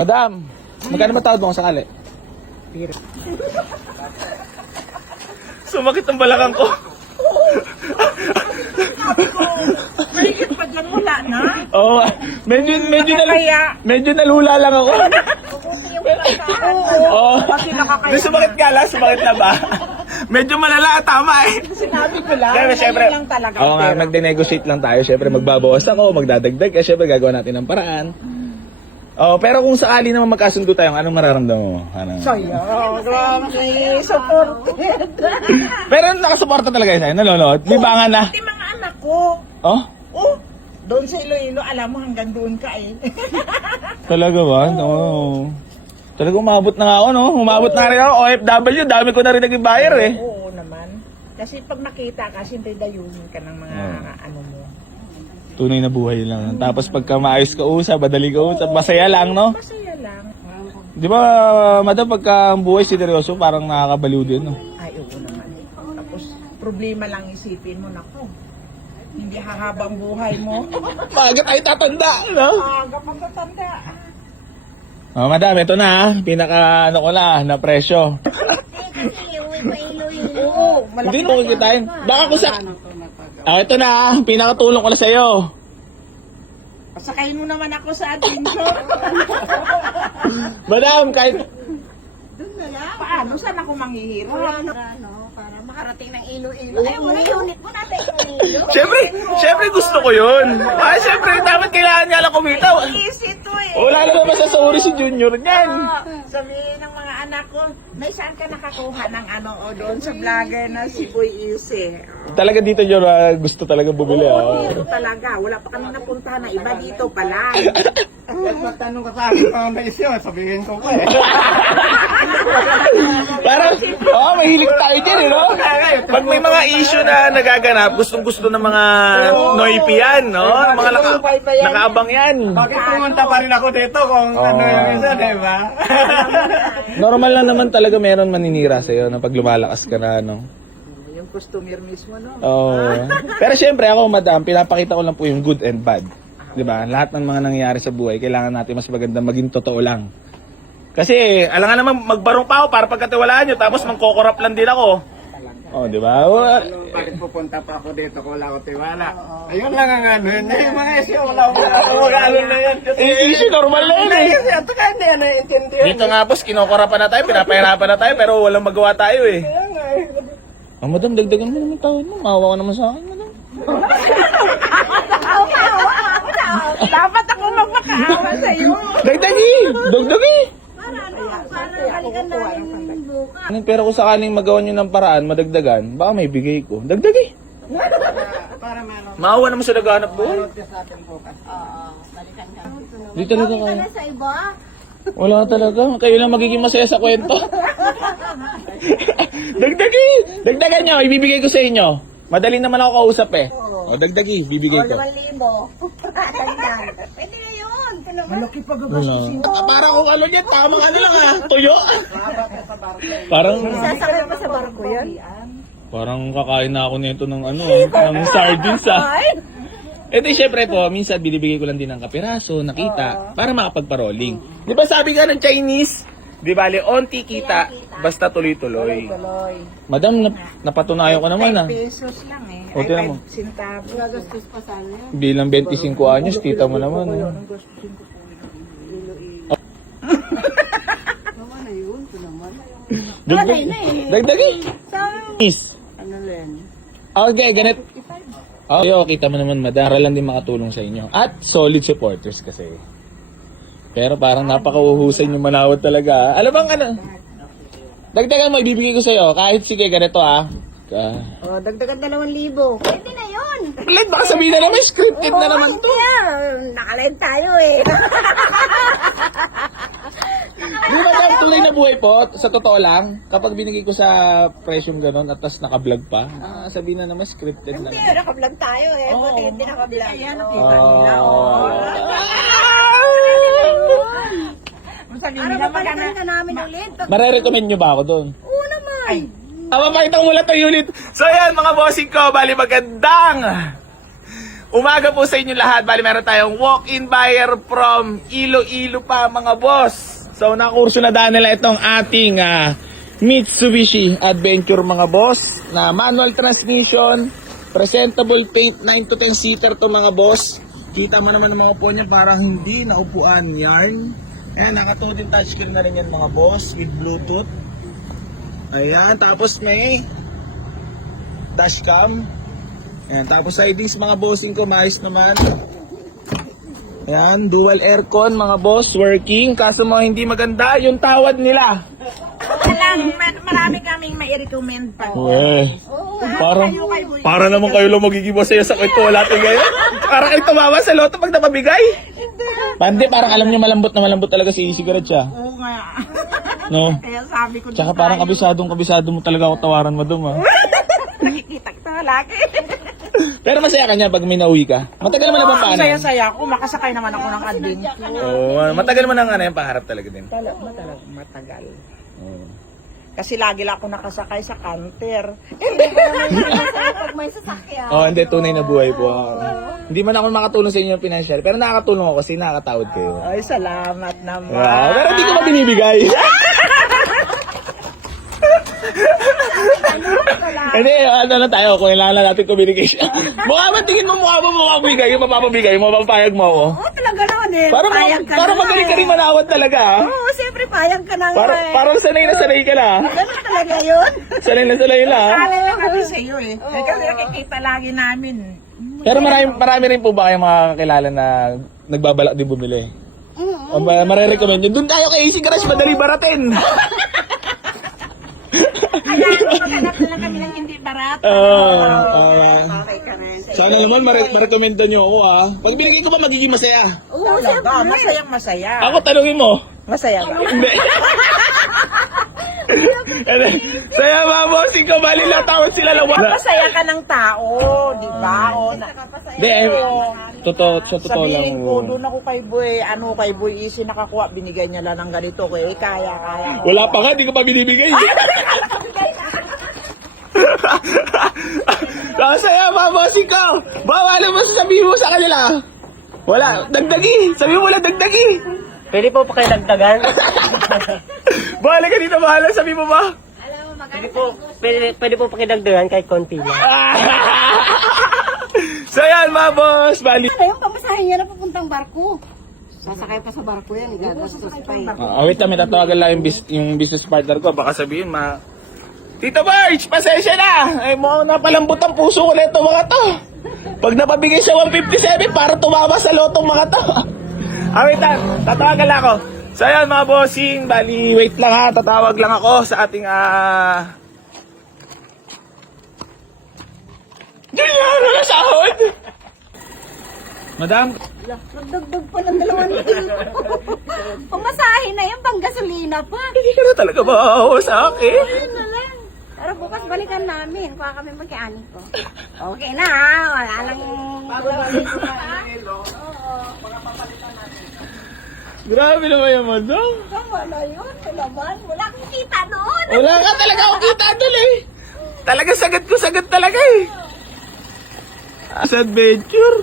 Madam, magkano ba tawad mo kung sakali? Sumakit ang balakang ko. Mahigit pa dyan, wala na. Oo, medyo nalula lang ako. Oo. Di sumakit ka lang, sumakit na ba? Medyo malala, tama eh. Sinabi ko lang, Kaya syempre, lang talaga. oo nga, magde-negotiate lang tayo. Syempre, magbabawas ako, magdadagdag. Kaya syempre, gagawa natin ng paraan. Oh, pero kung sakali naman magkasundo tayo, anong mararamdaman mo? Ano? Sayo, grabe, supported. Pero nakasuporta talaga yun sa'yo, nanonood. Libangan na. Pati mga anak ko. Oh? Oh, doon sa Iloilo, alam mo hanggang doon ka eh. Talaga ba? Oo. Talaga umabot na nga ako, no? Umabot na rin ako. OFW, dami ko na rin naging buyer eh. Oo naman. Kasi pag nakita ka, siyempre dayunin ka ng mga ano mo. Tunay na buhay lang. Tapos pagka maayos ka usap, madali ka usap, masaya lang, no? Masaya lang. Di ba, madam, pagka ang buhay seryoso, parang nakakabaliw din, no? Ay, oo naman. Tapos, problema lang isipin mo, naku. Hindi hahabang buhay mo. Bakit tayo tatanda, no? Kapag tatanda. Oh, madam, ito na, pinaka, ano ko na presyo. Oo, Hindi mo kikitain. Baka ko sa... ito na, pinakatulong ko na sa'yo. Pasakayin mo naman ako sa adventure. Madam, kahit... Paano? Saan ako manghihirap? Para makarating ng Iloilo. Ay, wala unit mo natin Iloilo. Siyempre gusto ko yun. Siyempre, dapat kailangan niya lang kumita. Easy to eh. Wala naman masasauri si Junior niyan. Sabihin ng mga anak ko, may saan ka nakakuha ng ano o doon sa vlogger na si Boy Easy. Talaga dito, Jor, gusto talaga bumili. Oo, dito talaga. Wala pa kami napuntahan na iba dito pala. Magtanong ka sa akin mga naisyo, sabihin ko pa eh. Parang, mahilig tayo dyan, eh, no? Pag may mga issue na nagaganap, gustong-gusto ng mga noipi yan, no? Mga nakaabang yan. Bakit pumunta pa rin ako dito kung ano yung isa, di ba? Normal lang naman talaga meron maninira sa'yo na pag lumalakas ka na, no? Yung customer mismo, no? Oo. Pero syempre ako, madam, pinapakita ko lang po yung good and bad. 'Di ba? Lahat ng mga nangyayari sa buhay, kailangan natin mas maganda maging totoo lang. Kasi, alam nga naman, magbarong pa ako para pagkatiwalaan nyo, tapos mangkokorap lang din ako. Oh, 'di ba? Bakit pupunta pa ako dito kung wala ko tiwala? Ayun lang ang ano yun. Yung mga isyo, wala ko mag-ano na yan. Issue normal na yun, eh. Ito kaya hindi yan naiintindihan. Dito nga, boss, kinokorapan na tayo, pinapahirapan na tayo, pero walang magawa tayo, eh. Madam, dagdagan mo naman tawad mo. Maawa ka naman sa akin, madam. Dapat ako magmakaawa sa'yo. Dagdagi! Dagdagi! Para balikan namin bukas. Pero kung sakaling magawa nyo ng paraan, madagdagan, baka may bigay ko. Dagdagi! Para meron. Maawa naman sa naghahanap buhay. Sa atin bukas. Balikan ka. Di talaga Ka kaya. na sa iba. Wala talaga. Kayo lang magiging masaya sa kwento. Dagdagi! Dagdagan nyo, ibibigay ko sa inyo. Madali naman ako kausap eh. O, dagdagi, bibigay ko. 2,000. Tagdan. Pwede na yun. Malaki pa gagastusin. Parang kung ano yan, tamang ano lang ah, tuyo. Parang, Sasakay pa sa barko yun? parang kakain na ako nito ng ano, ng sardines ah. Ito syempre po, minsan binibigay ko lang din ng kapiraso, nakita, para makapagparoling. Di ba sabi nga ng Chinese, di bale, onti kita, basta tuloy-tuloy. Madam, napatunayan ko naman ah. 5 pesos lang eh. O, tingnan mo. 5 centavos. Gagastos pa sana. Bilang 25 anyos, tita mo naman. Ano Oh. ang gastusin ko po yun? Tama na yun. Ito naman. Dagdagi. Miss. Ano len? Okay, ganit. Okay, kita mo naman, madara lang din makatulong sa inyo. At solid supporters kasi. Pero parang napakauhusan yung manawad talaga. Alam bang ano? Dagdagan mo, ibibigay ko sa'yo. Kahit sige, ganito ah. Oh, dagdagan 2,000. Pwede na yun. Ulit, baka sabihin na naman, scripted na naman to. Nakalive tayo eh. Di ba dahil tuloy na buhay po, sa totoo lang, kapag binigay ko sa presyong ganon at tas naka-vlog pa, sabihin na naman, scripted na Hindi, naman. naka-vlog tayo eh. Buti hindi naka-vlog. Ayan, nakita nila. Sabihin Para nila mapalitan ka namin ulit. Mare-recommend nyo ba ako doon? Oo naman. Mapakita ko mula to unit. So yan mga bossing ko, bali magandang Umaga po sa inyo lahat. Bali, meron tayong walk-in buyer from Iloilo pa, mga boss. So, nakurso na daan nila itong ating Mitsubishi Adventure, mga boss, na manual transmission, presentable paint, 9 to 10 seater to, mga boss. Kita mo naman ang mga upo niya, parang hindi naupuan, yarn. Ayan, nakatudin touchscreen na rin yan, mga boss, with Bluetooth. Ayan, tapos may dashcam. Ayan, tapos sidings, mga bossing ko, maayos naman. Ayan, dual aircon, mga boss, working. Kaso mga hindi maganda yung tawad nila. Marami kaming mai-recommend pa. Para naman kayo lang magiging masaya sa kwento natin ngayon. Para kayo tumawa sa loto pag napabigay. Pandi, parang alam niyo malambot talaga si Easy Garage siya. Oo nga. No? Kaya sabi ko Tsaka parang kabisado mo talaga ako tawaran mo dum, ha. nakikita kita lagi. Pero masaya ka niya pag may nauwi ka. Matagal mo na ba paano? Saya-saya ako. Makasakay naman ako ng adventure. Oo, matagal mo na nga na yung paharap talaga din. Matagal. Kasi lagi lang ako nakasakay sa canter. Pag may sasakyan. Oh, hindi, tunay na buhay po. Hindi man ako makatulong sa inyo ng financial, pero nakakatulong ako kasi nakakatawad kayo. Ay, salamat naman. Pero hindi ko ba binibigay? Hindi, ano na tayo, kung kailangan natin communication. Tingin mo mukha bigay, yung mapapabigay, mapapayag mo ako. Oo, talaga naman eh. Para magaling ka rin manawad talaga, ha? Oo, siyempre payag ka nang Parang sanay ka na. Ganun talaga yun. Sanay na na. Alay lang kami sa iyo eh. Kasi nakikita lagi namin. Pero marami rin po ba kayong mga kakilala na nagbabalak din bumili? O marirecommend nyo? Doon tayo kay AC Garage, madali baratin. Kaya maghanap na lang kami ng hindi barat. Okay ka rin. Sana naman marecommenda nyo ako, ha. Pag binigay ko ba magiging masaya? Oo, talaga. Masayang masaya. Ako, tanungin mo. Masaya ba? Hindi. Saya mga bossing ko, bali latawad sila lawa. Masaya ka ng tao, di ba? Hindi, sa totoo lang. Sabihin ko, doon ako kay Boy Easy nakakuha, binigay niya lang ng ganito. Kaya. Wala pa nga, di ko pa binibigay. Saya mga bossing ko. Bawala mo sasabihin mo sa kanila. Wala, dagdagi. Sabi mo lang dagdagi. Pwede po pa kayo dagdagan? Bahala ka dito, bahala. Sabi mo ba? Pwede po pa kayo dagdagan kahit konti lang. So yan mga boss, bali. Ano yung pamasahin niya na papuntang barko? Sasakay pa sa barko yan, gagastos pa eh. Wait lang, may tatawagan lang yung business partner ko. Baka sabihin, Tito Barge, pasensya na. Ay, mukhang napalambot ang puso ko nito mga to. Pag napabigay sa 157, para tumama sa lotong mga to. Wait lang, tatawagan lang ako. So yan mga bossing, bali, wait lang ha. Tatawag lang ako sa ating Diyan na sahod! Madam? Nagdagdag pa ng 2,000. Pamasahin na yung panggasolina pa. Hindi ka na talaga maawa sa akin. Ayun na lang. Pero bukas balikan namin. Kuha kami magkaanin ko. Okay na ha. Wala lang. Grabe naman yung madam. Wala yun. Kalaban. Wala akong kita doon. Wala ka talaga akong kita doon eh. Talaga sagad talaga eh. Sa adventure.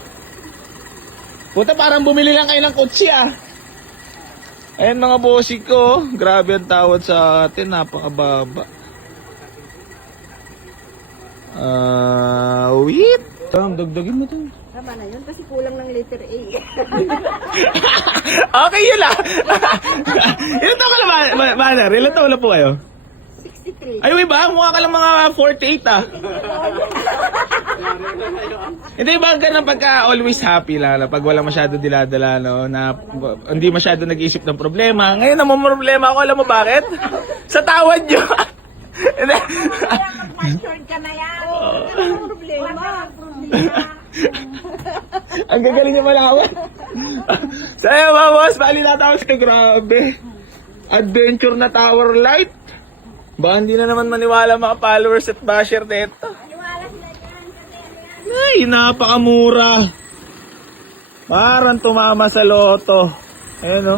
Puta, parang bumili lang kayo ng kotse ah. Ayan mga bossing ko. Grabe ang tawad sa atin. Napakababa. Wait. Dagdagin mo to. Tama na yun kasi kulang ng letter A. Okay yun ah. Ilan taon ka na Manner? Ilan taon na po kayo? 63. Ay, ba? Mukha ka lang mga 48 ah. Hindi ba ganun pagka always happy lang pag wala masyado diladala, no? Na hindi masyado nag-iisip ng problema. Ngayon naman problema ako, alam mo bakit? Sa tawad nyo. Matured ka na yan. Problema. Ang gagaling niya malawan. Sa'yo mga boss, bali natawag sa grabe. Adventure na tower light. Baka hindi na naman maniwala mga followers at basher nito. Ay, napakamura. Parang tumama sa loto. Ayan o.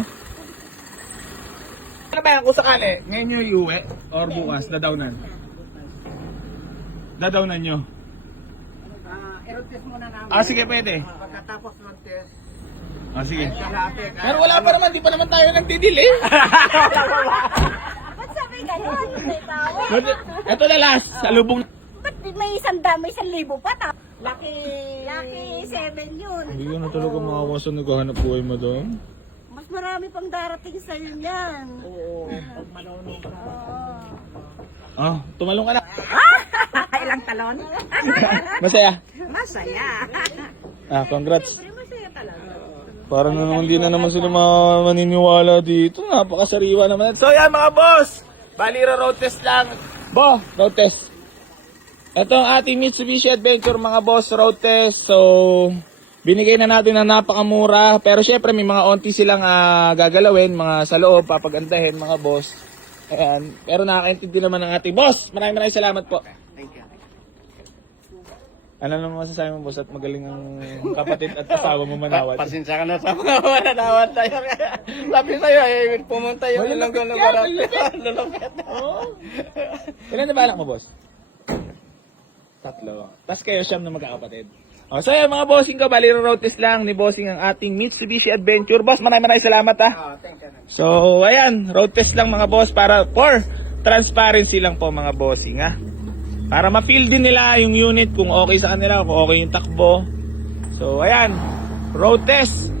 Ano ba yan kung sakali? Ngayon nyo iuwi? Or bukas? Dadawnan? Dadawnan nyo? i-rotate muna namin. Ah, sige, pwede. Pagkatapos ng test, Ah, sige. kalahati. Pero wala pa naman, di pa naman tayo nagdidil eh. Ba't sabi gano'n? May tawa. Ito na last, salubong. Ba't may 100,000 pa ta? Lucky. Lucky 7 yun. Hindi ko na talaga makawa sa naghahanap buhay, madam. Mas marami pang darating sa'yo niyan. Oo. Pag malunong ka. Ah, tumalong ka na. Ilang talon? Masaya. Masaya. Ah, congrats. Pero masaya talaga. Parang na naman, hindi na naman sila maniniwala dito. Napakasariwa naman. So yan mga boss, bali road test lang. Bo, road test. Ito ang ating Mitsubishi Adventure mga boss, road test. So, binigay na natin na napakamura. Pero syempre may mga onti silang gagalawin, mga sa loob, papagandahin mga boss. Ayan. Pero nakakaintindi naman ng ating boss. Maraming salamat po. Thank you. Ano naman masasabi mo boss at magaling ang kapatid at kasama mo manawad? Pasensya ka na sa mga mananawad tayo. Sabi sa'yo, pumunta yung ilonggo ng barat. Lulupit. Ilan na balak mo, boss? 3. Tapos kayo siyam na magkakapatid. O, so yan mga bossing ko, bali road test lang ni bossing ang ating Mitsubishi Adventure. Boss, maraming salamat ha. Thank you. So, ayan, road test lang mga boss para for transparency lang po mga bossing ha. Para ma-feel din nila yung unit kung okay sa kanila, kung okay yung takbo. So, ayan, road test.